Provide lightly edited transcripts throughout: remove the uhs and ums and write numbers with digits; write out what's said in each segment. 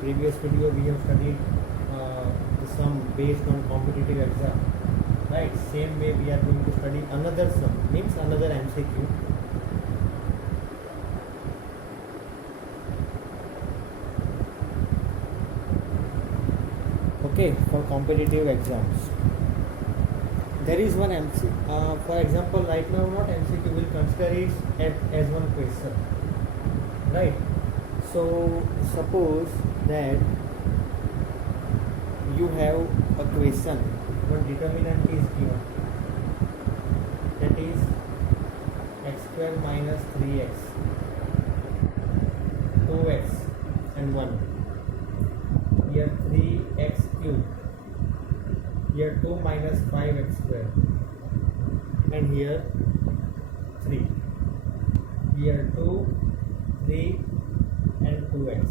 previous video we have studied the sum based on competitive exam, right? Same way we are going to study another sum, means another MCQ. Okay, for competitive exams. There is one MCQ, for example, right now not MCQ, will consider it as one question, right? So suppose that you have a question, one determinant is given, that is x square minus 3x, 2x and 1. Here 3x cube, here 2 minus 5x square, and here 3, here 2, 3 and 2x.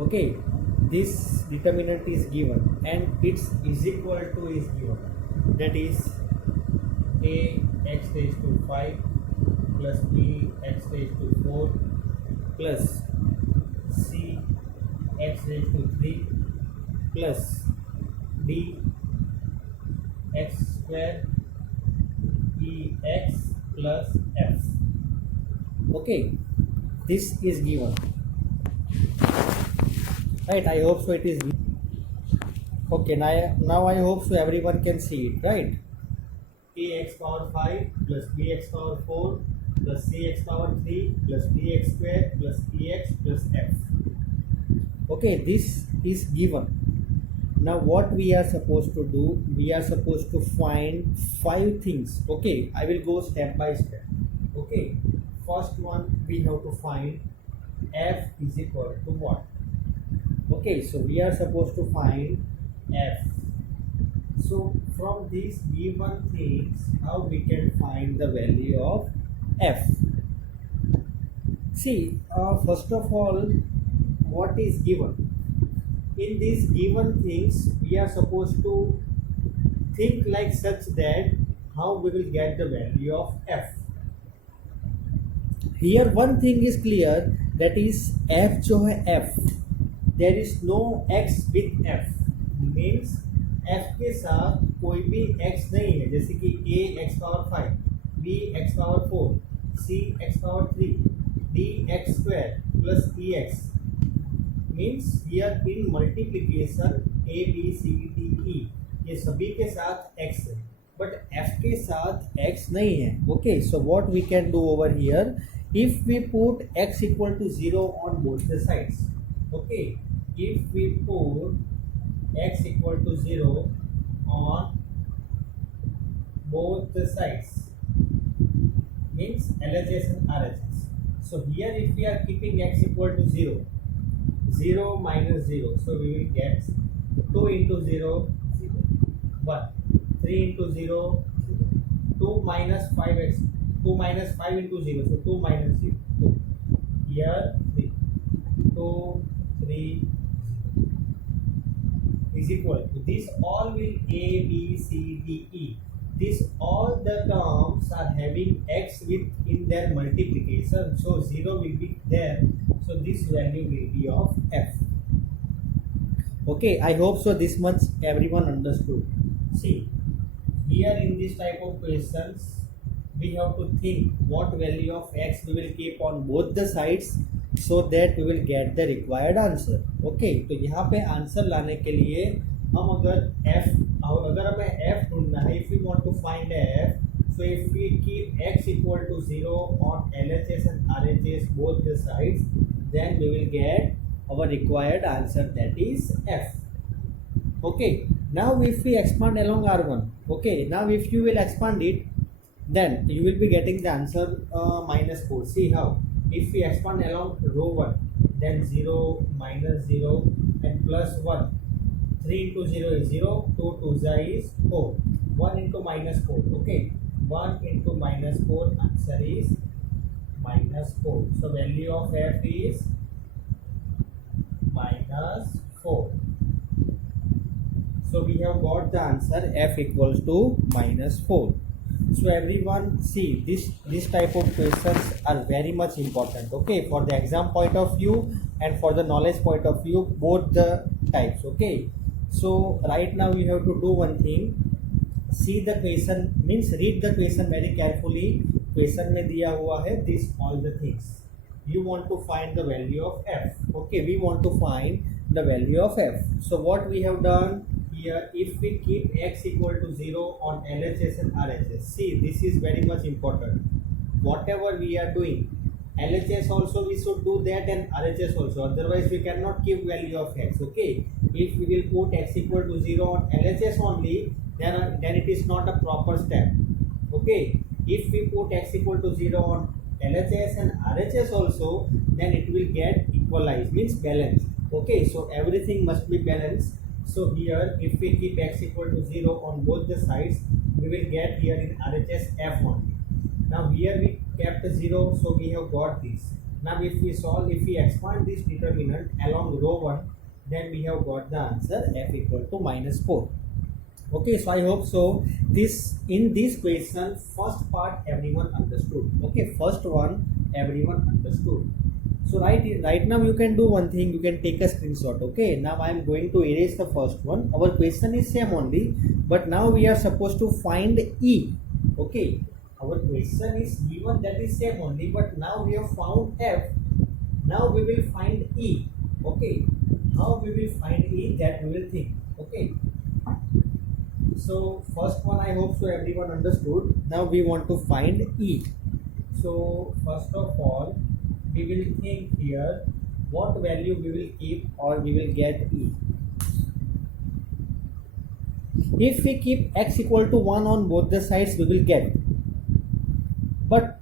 Okay, this determinant is given and its is equal to is given, that is a x raised to 5 plus b x raised to 4 plus c x raised to 3 plus d x square e x plus f. Okay, this is given, right? I hope so it is okay. Now I hope so everyone can see it, right? ax power 5 plus bx power 4 plus cx power 3 plus dx square plus ex plus f. Okay, this is given. Now what we are supposed to do, we are supposed to find 5 things. Okay, I will go step by step. Okay, first one we have to find f is equal to what. Okay, so we are supposed to find f. So from these given things, how we can find the value of f? See, first of all, what is given? In these given things, we are supposed to think like such that how we will get the value of f. Here one thing is clear, that is f जो है f, there is no x with f, means f के साथ कोई भी x नहीं है, जैसे कि a x power 5, b x power 4, c x power 3, d x square plus ex, means here in multiplication a b c d e ये सभी के साथ x है, but f के साथ x नहीं है. Okay, so what we can do over here, if we put x equal to 0 on both the sides. Okay, if we put x equal to 0 on both the sides, means LHS and RHS. So here if we are keeping x equal to 0, 0 minus 0, so we will get 2 into 0, 0, 1, 3 into 0, 0, 2 minus 5x, 2 minus 5 into 0, so 2 minus 0, 2. Here 3, 2, 3 is equal to this. All will a b c d e. This all the terms are having x with in their multiplication, so 0 will be there. So this value will be of f. Okay, I hope so this much everyone understood. See, here in this type of questions, we have to think what value of x we will keep on both the sides so that we will get the required answer. Okay, तो यहाँ पे answer लाने के लिए हम अगर हमें f ढूंढना है, if we want to find f, so if we keep x equal to 0 on LHS and RHS both the sides, then we will get our required answer, that is f. Okay, now if we expand along R1, okay, now if you will expand it, then you will be getting the answer minus 4. See how? If we expand along row 1, then 0, minus 0 and plus 1. 3 into 0 is 0, 2 to 0 is 4. 1 into minus 4. Okay, 1 into minus 4, answer is minus 4. So value of f is minus 4. So we have got the answer f equals to minus 4. So everyone see, this type of questions are very much important. Okay, for the exam point of view, and for the knowledge point of view, both the types. Okay, so right now you have to do one thing. See the question, means read the question very carefully. Question में दिया हुआ है this all the things. You want to find the value of f. Okay, we want to find the value of f. So what we have done here, if we keep x equal to 0 on LHS and RHS, see this is very much important. Whatever we are doing, LHS also we should do that and RHS also, otherwise we cannot keep value of x. Okay, if we will put x equal to 0 on LHS only, then it is not a proper step. Okay, if we put x equal to 0 on LHS and RHS also, then it will get equalized, means balanced. Okay, so everything must be balanced. So here if we keep x equal to 0 on both the sides, we will get here in RHS f only. Now here we kept 0, so we have got this. Now if we solve, if we expand this determinant along row 1, then we have got the answer f equal to -4. Okay, so I hope so this, in this question, first part everyone understood. Okay, first one everyone understood. So right now you can do one thing, you can take a screenshot. Okay, now I am going to erase the first one. Our question is same only, but now we are supposed to find E. Okay, our question is given, that is same only, but now we have found f. Now we will find E. Okay, how we will find E, that we will think. Okay, so first one I hope so everyone understood. Now we want to find E. So first of all we will think here what value we will keep or we will get E. If we keep x equal to 1 on both the sides, we will get. But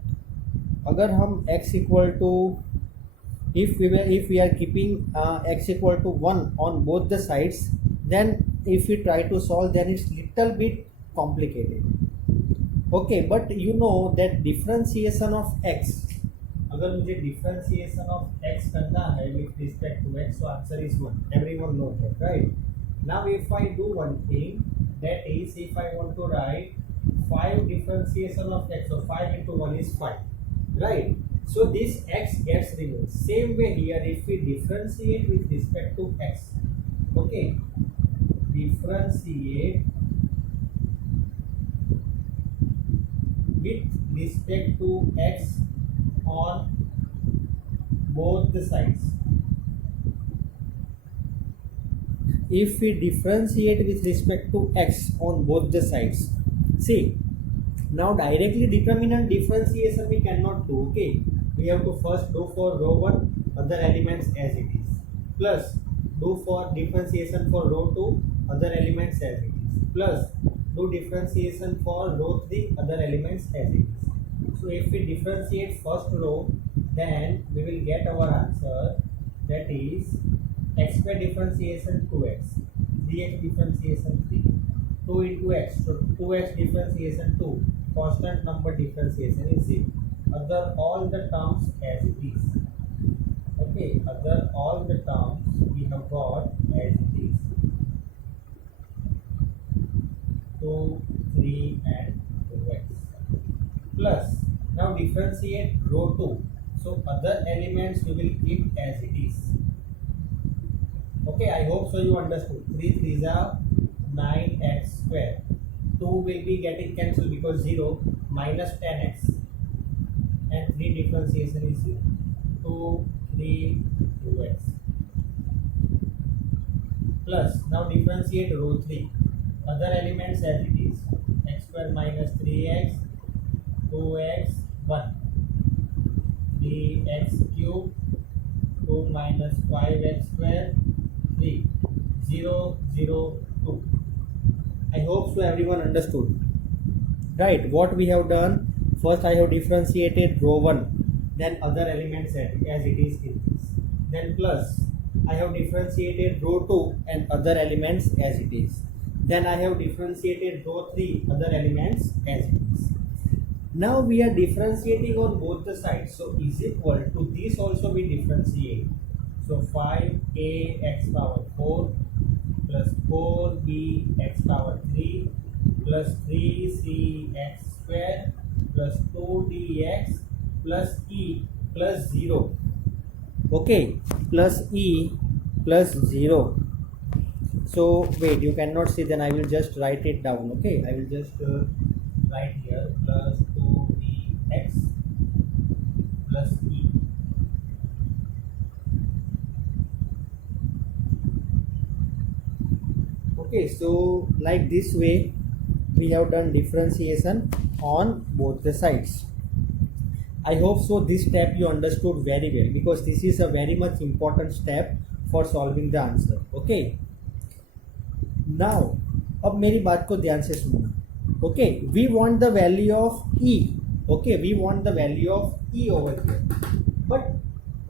अगर हम x equal to, if we are keeping x equal to 1 on both the sides, then if we try to solve, then it's little bit complicated. Okay, but you know that differentiation of x, अगर मुझे differentiation of x करना है with respect to x, so answer is 1. Everyone knows that, right? Now if I do one thing, that is if I want to write 5 differentiation of x, so 5 into 1 is 5, right? So this x gets removed. Same way here, if we differentiate with respect to x, okay, differentiate with respect to x on both the sides. If we differentiate with respect to x on both the sides, see, now directly determinant differentiation we cannot do. Okay, we have to first do for row 1 other elements as it is, plus do for differentiation for row 2 other elements as it is, plus do differentiation for row 3 other elements as it is. So if we differentiate first row, then we will get our answer, that is x square differentiation 2x, 3x differentiation 3, 2 into x, so 2x differentiation 2, constant number differentiation is 0. Other all the terms as it is. Okay, other all the terms we have got as it is. 2, 3 and 2x. Plus, now differentiate row 2. So other elements we will keep as it is. Okay, I hope so you understood. 3 3s are 9x square. 2 will be getting cancelled because 0, minus 10x. And 3 differentiation is 0. 2, 3, 2x. Plus, now differentiate row 3. Other elements as it is. X square minus 3x, 2x, 1. 3x cube, 2 minus 5x square, 3, 0, 0, 2. I hope so everyone understood. Right, what we have done, first I have differentiated row 1, then other elements as it is in this. Then plus, I have differentiated row 2 and other elements as it is. Then I have differentiated row 3 other elements as it is. Now we are differentiating on both the sides, so is equal to this also we differentiate. So 5a x power 4 plus 4b x power 3 plus 3c x square plus 2dx plus e plus 0. okay, plus e plus 0. So wait, you cannot see, then I will just write it down. Okay, I will just write here plus 2bx plus e. Okay, so like this way we have done differentiation on both the sides. I hope so this step you understood very well, because this is a very much important step for solving the answer. Okay, now अब मेरी बात को ध्यान से सुनना. Okay, we want the value of e. Okay, we want the value of e over here, but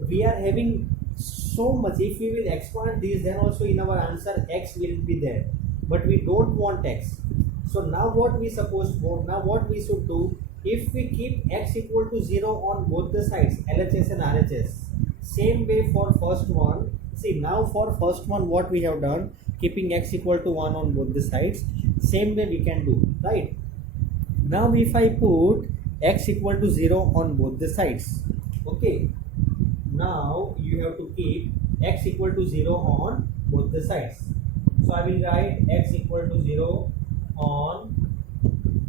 we are having so much. If we will expand this, then also in our answer x will be there, but we don't want x. So now what we should do, if we keep x equal to 0 on both the sides, LHS and RHS, same way for first one. See, now for first one what we have done, keeping x equal to 1 on both the sides, same way we can do, right? Now if I put x equal to 0 on both the sides, okay, now you have to keep x equal to 0 on both the sides. So I will write x equal to 0 on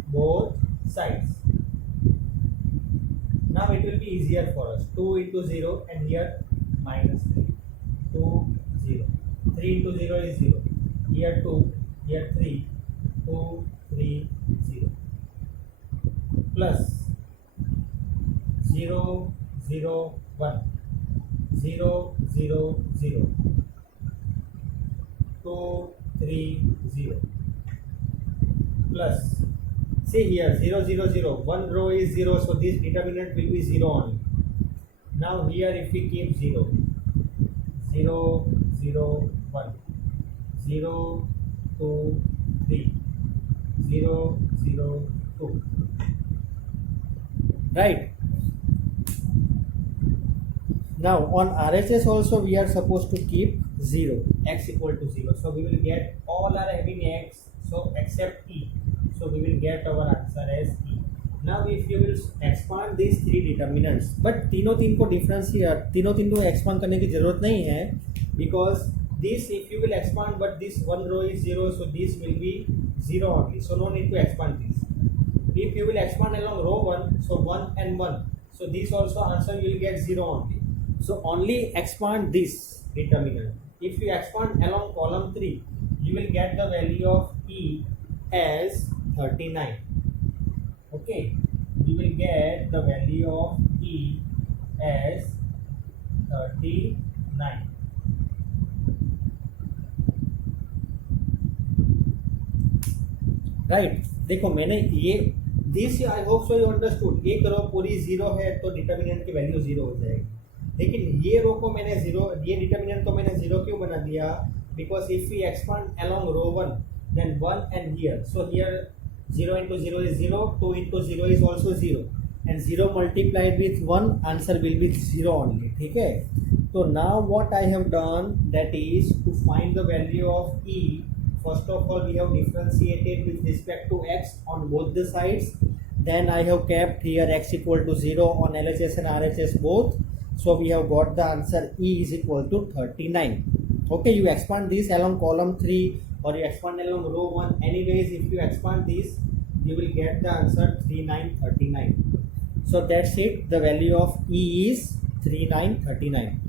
both sides. Now it will be easier for us. 2 into 0 and here minus 3. 2, 0. 3 into 0 is 0. Here 2, here 3. 2, 3, 0. Plus 0, 0, 1. 0, 0, 0. 2, 3, 0. Plus, see here 0, 0, 0. One row is 0, so this determinant will be 0 only. Now here if we keep 0, 0, 0, 1, 0, 2, 3, 0, 0, 2. Right? Now on RHS also we are supposed to keep 0, x equal to 0. So we will get, all are having x, so except e. So we will get our answer as e. Now if you will expand these three determinants, but तीनों को differentiate, तीनों को expand करने की जरूरत नहीं है, because this if you will expand, but this one row is 0, so this will be 0 only. So no need to expand this. If you will expand along row 1, so 1 and 1, so this also answer you will get 0 only. So only expand this determinant. If you expand along column 3, you will get the value of e as 39. Okay, you will get the value of e as 39. Right देखो मैंने ये this I hope so you understood. एक रो पूरी 0 है तो determinant की value 0 हो जाएगी, लेकिन ये रो को मैंने 0, ये डिटर्मिनेंट को मैंने 0 क्यों बना दिया, because if we expand along row 1 then 1 and here, so here 0 into 0 is 0, 2 into 0 is also 0, and 0 multiplied with 1 answer will be 0 only. ठीक है, तो now what I have done, that is to find the value of e. First of all we have differentiated with respect to x on both the sides, then I have kept here x equal to 0 on LHS and RHS both, so we have got the answer e is equal to 39. Okay, you expand this along column 3 or you expand along row 1, anyways if you expand this you will get the answer 3939. So that's it, the value of e is 3939.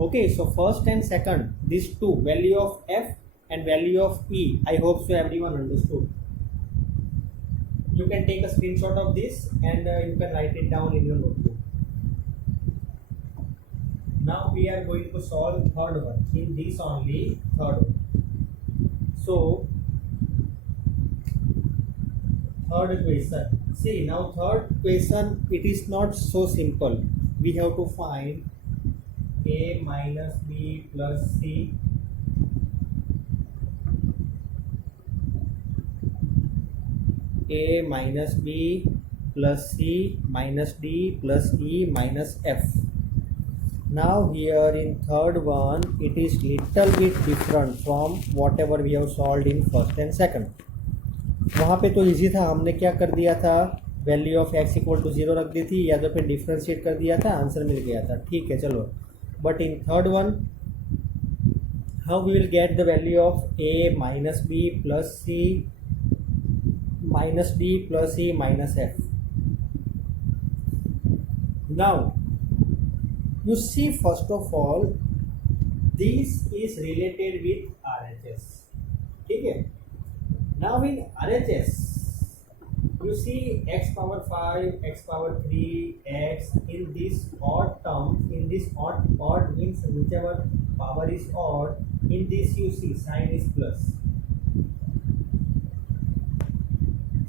Okay, so first and second, these two, value of f and value of e, I hope so everyone understood. You can take a screenshot of this and you can write it down in your notebook. Now we are going to solve third one, in this only third one. So third equation, see now third equation, it is not so simple. We have to find a minus b plus c a minus b plus c minus d plus e minus f. Now here in third one it is little bit different from whatever we have solved in first and second. वहाँ पे तो easy था, हमने क्या कर दिया था, value of x equal to 0 रख दी थी या तो फिर डिफ्रेंशिएट कर दिया था, आंसर मिल गया था. ठीक है चलो. but in third one, how we will get the value of a minus b plus c minus d plus e minus f. Now you see, first of all, this is related with RHS. Okay. Now in RHS, you see x power 5, x power 3, x in this odd term, in this odd means whichever power is odd, in this you see sign is plus.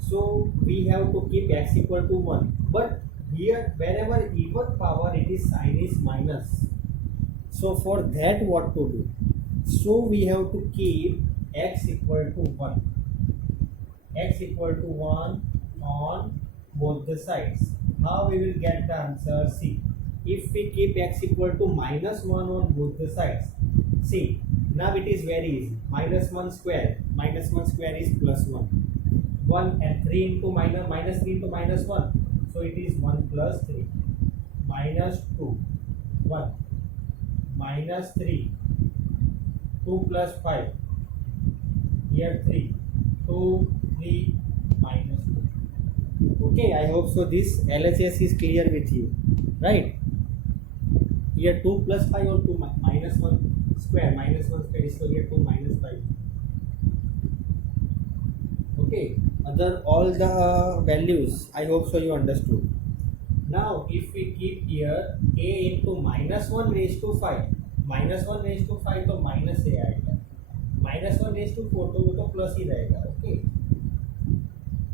So we have to keep x equal to 1. But here wherever even power it is sign is minus. So for that what to do? So we have to keep x equal to 1. X equal to 1 on both the sides. How we will get the answer? See, if we keep x equal to minus 1 on both the sides, see, now it is very easy. Minus 1 square is plus 1. 1 and 3 into minus 3 into minus 1. So it is 1 plus 3. Minus 2. 1. Minus 3. 2 plus 5. Here 3. 2, 3, minus 2. Okay, I hope so this LHS is clear with you. Right? Here 2 plus 5 or 2 minus 1 square. Minus 1 square is so here 2 minus 5. Okay, other all the values, I hope so you understood. Now if we keep here a into minus 1 raised to 5, minus 1 raised to 5 तो minus a आएगा, minus 1 raised to 4 तो वो तो plus ही रहेगा. Okay,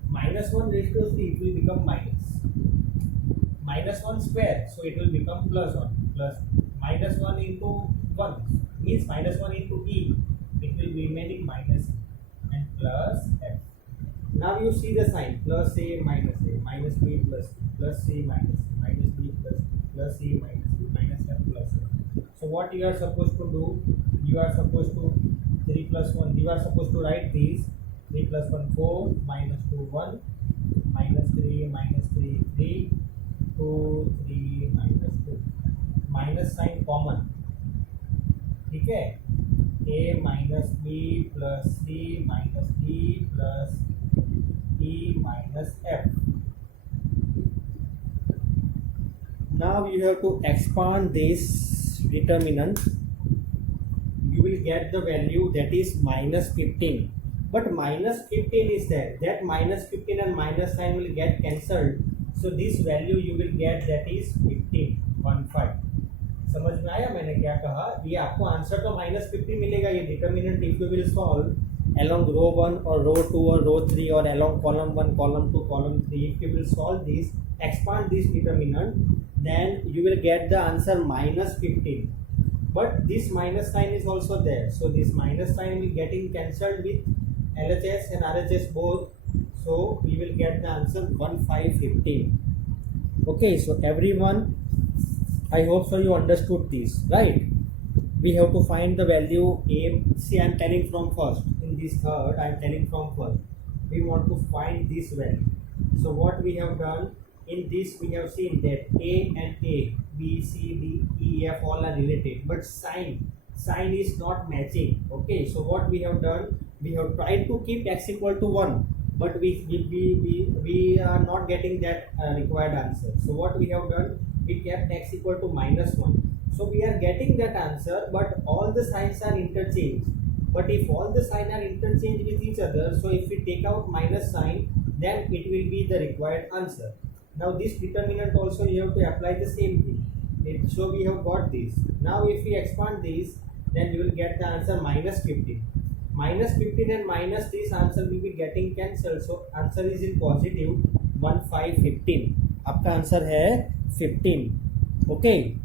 minus 1 raised to 3 it will become minus 1 square, so it will become plus 1, plus minus 1 into 1 means minus 1 into e, it will be remaining minus and plus f. Now you see the sign plus a, minus b plus c, minus b plus c, minus f plus a. So what you are supposed to do? You are supposed to 3 plus 1. You are supposed to write these 3 plus 1 4, minus 2 1, minus 3 3, 2 3 minus 2. Minus sign common. ठीक है? A minus b plus c minus d plus e minus f. Now you have to expand this determinant. You will get the value that is minus 15. But minus 15 is there. That minus 15 and minus sign will get cancelled. So this value you will get that is 15. 15. समझ में आया मैंने क्या कहा? ये आपको answer तो minus 50 मिलेगा. ये determinant if you will solve along row 1 or row 2 or row 3 or along column 1, column 2, column 3, if you will solve this, expand this determinant, then you will get the answer minus 15. But this minus sign is also there. So this minus sign will getting cancelled with LHS and RHS both. So we will get the answer 1515. Okay, so everyone, I hope so you understood this, right? We have to find the value a. See, I am telling from first. In this third, I am telling from first. We want to find this value. So what we have done in this, we have seen that a and a, b, c, d, e, f all are related, but sign is not matching. Okay, so what we have done, we have tried to keep x equal to 1, but we are not getting that required answer. So what we have done, we kept x equal to minus 1. So we are getting that answer, but all the signs are interchanged. But if all the signs are interchanged with each other, so if we take out minus sign, then it will be the required answer. Now this determinant also you have to apply the same thing. So we have got this. Now if we expand this, then you will get the answer minus 15. Minus 15 and minus this answer will be getting cancelled. So answer is in positive 1515. आपका answer है 15. Okay.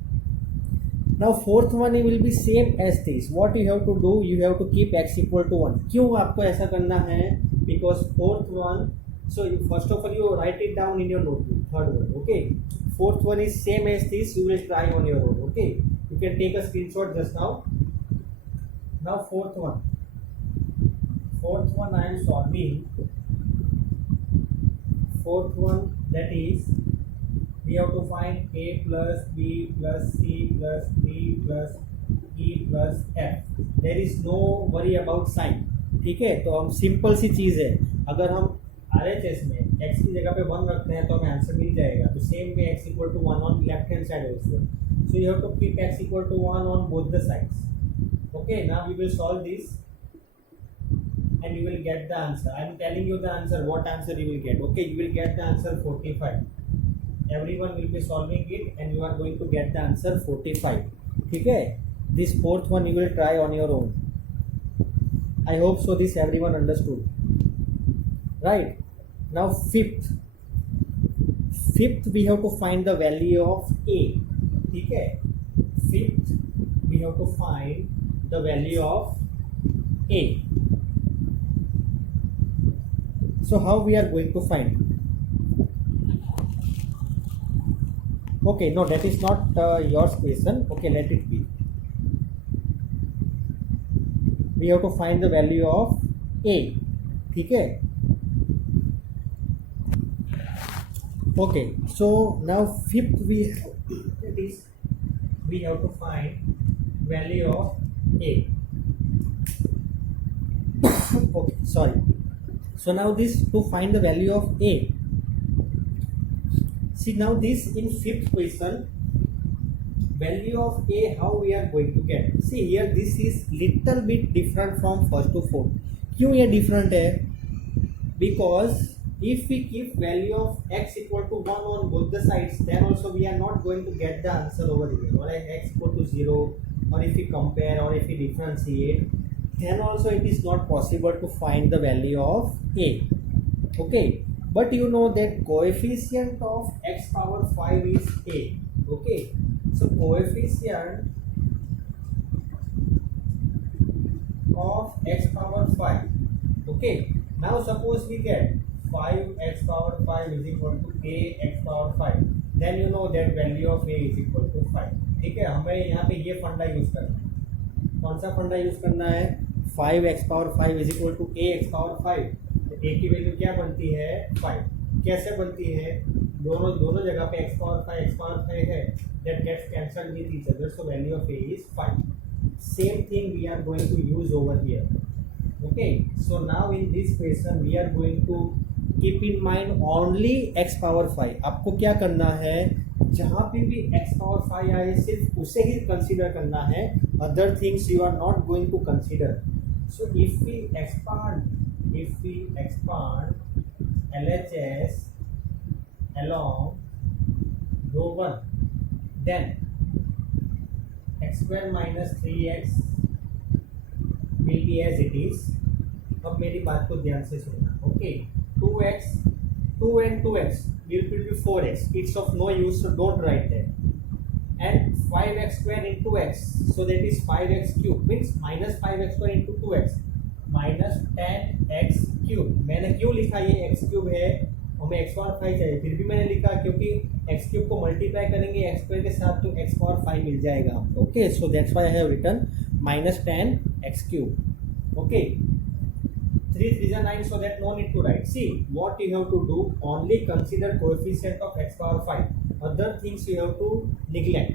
Now fourth one will be same as this. What you have to do? You have to keep x equal to 1. क्यों आपको ऐसा करना है? Because fourth one. So first of all you write it down in your notebook. Third one. Okay. Fourth one is same as this. You will try on your own. Okay. You can take a screenshot just now. Now fourth one. Fourth one I am solving. Fourth one, that is we have to find a plus b plus c plus d plus e plus f. There is no worry about sign. ठीक है, तो हम simple सी चीज़ है, अगर हम RHS में x की जगह पे 1 रखते हैं तो हमें आंसर मिल जाएगा. तो सेम में x equal to 1 on left hand side also. So you have to keep x equal to 1 on both the sides. Okay, now we will solve this and you will get the answer. I am telling you the answer, what answer you will get. Okay, you will get the answer 45. Everyone will be solving it and you are going to get the answer 45. ठीक है, this fourth one you will try on your own. I hope so this everyone understood. Right, now fifth we have to find the value of a. ठीक है, fifth we have to find the value of a. So how we are going to find? Okay, no, that is not your question. Okay, let it be. We have to find the value of a. ठीक है. Okay, so now fifth we have to find value of a. Okay, sorry. So now this to find the value of a. See now this in fifth question, value of a, how we are going to get. See here this is little bit different from first to fourth. क्यों ये different है? Because if we keep value of x equal to 1 on both the sides, then also we are not going to get the answer over here. Or x equal to 0, or if we compare or if we differentiate, then also it is not possible to find the value of a. Okay, but you know that coefficient of x power 5 is a. Okay, so coefficient of x power 5. Okay, now suppose we get 5x power 5 is equal to a x power 5, then you know that value of a is equal to 5. ठीक है, हमें यहाँ पे ये फंडा use करना है. कौन सा फंडा यूज करना है? 5x power 5 is equal to a x power 5. तो a की वैल्यू क्या बनती है? 5. कैसे बनती है? दोनों जगह पे x पावर 5 है, that gets cancelled with each other, so value of a is 5. Same thing we are going to use over here. Okay, so now in this question we are going to keep in mind only x power 5. आपको क्या करना है? जहाँ पे भी x power 5 आए सिर्फ उसे ही कंसीडर करना है, other things you are not going to consider. So if we expand LHS along row 1, then x square minus 3x will be as it is. अब मेरी बात को ध्यान से सुनना. Okay, 2 and 2x will be 4x. It's of no use, so don't write that. And 5x square into x, so that is 5x cube, means minus 5x square into 2x minus 10x cube. मैंने क्यों लिखा ये x cube है, हमें x power 5 चाहिए, फिर भी मैंने लिखा क्योंकि x cube को मल्टीप्लाई करेंगे x स्क्वायर के साथ तो x पावर 5 मिल जाएगा हमको. Okay, so that's why I have written minus 10x cube. Okay, 3 3 are 9, so that no need to write. See what you have to do, only consider coefficient of x power 5, other things you have to neglect.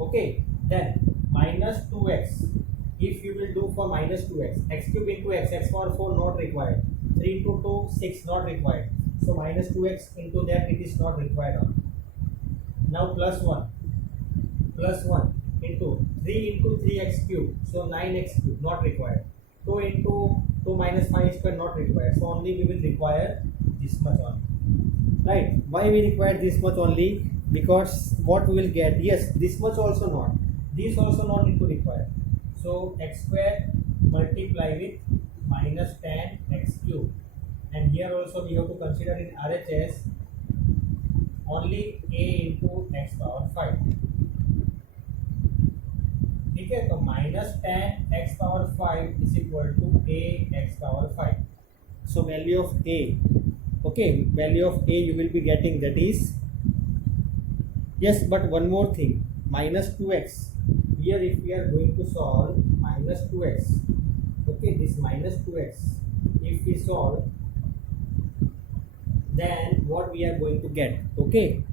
Okay, then minus 2x, if you will do for minus 2x, x cube into x power 4 not required, 3 into 2 6 not required, so minus 2x into that it is not required. Now plus 1 into 3 into 3x cube, so 9x cube not required. 2 into 2 minus 5 square not required, so only we will require this much only. Right, why we require this much only? Because what we will get, yes, this much also not, this also not need to require. So x square multiply with minus 10x cube, and here also we have to consider in RHS only a into x power 5. ठीक है, तो minus 10x power 5 is equal to a x power 5. So value of a, okay, value of a you will be getting, that is, yes, but one more thing, minus 2x. Here if we are going to solve minus 2x, okay, this minus 2x, if we solve, then what we are going to get? Okay,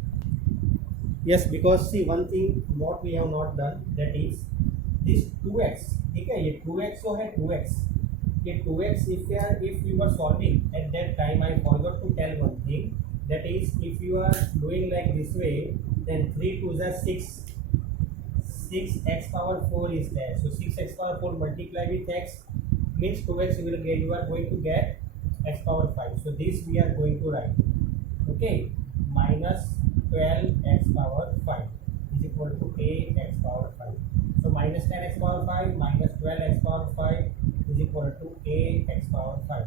yes, because see one thing what we have not done, that is this 2x, ठीक है, ये 2x जो है 2x, ये 2x if you were solving at that time, I forgot to tell one thing, that is if you are doing like this way, then 3 2s are 6x power 4 is there, so 6x power 4 multiply with x means 2x you are going to get x power 5, so this we are going to write, okay, minus 12x power 5 is equal to ax power 5. So minus 10x power 5 minus 12x power 5 is equal to ax power 5.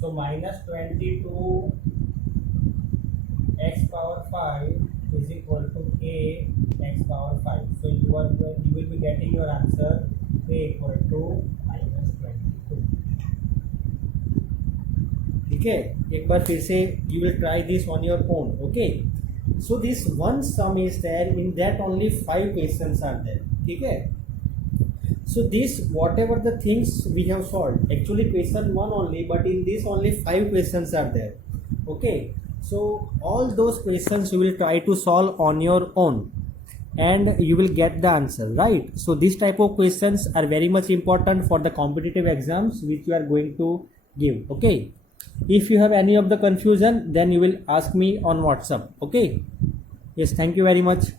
So minus 22x power 5 is equal to ax power 5. So you will be getting your answer a equal to minus 22. ठीक है, एक बार फिर से you will try this on your own. Okay, so this one sum is there, in that only 5 questions are there. ठीक है, so this whatever the things we have solved, actually question 1 only, but in this only 5 questions are there. Okay, so all those questions you will try to solve on your own and you will get the answer, right? So this type of questions are very much important for the competitive exams which you are going to give. Okay, if you have any of the confusion, then you will ask me on WhatsApp. Okay, yes, thank you very much.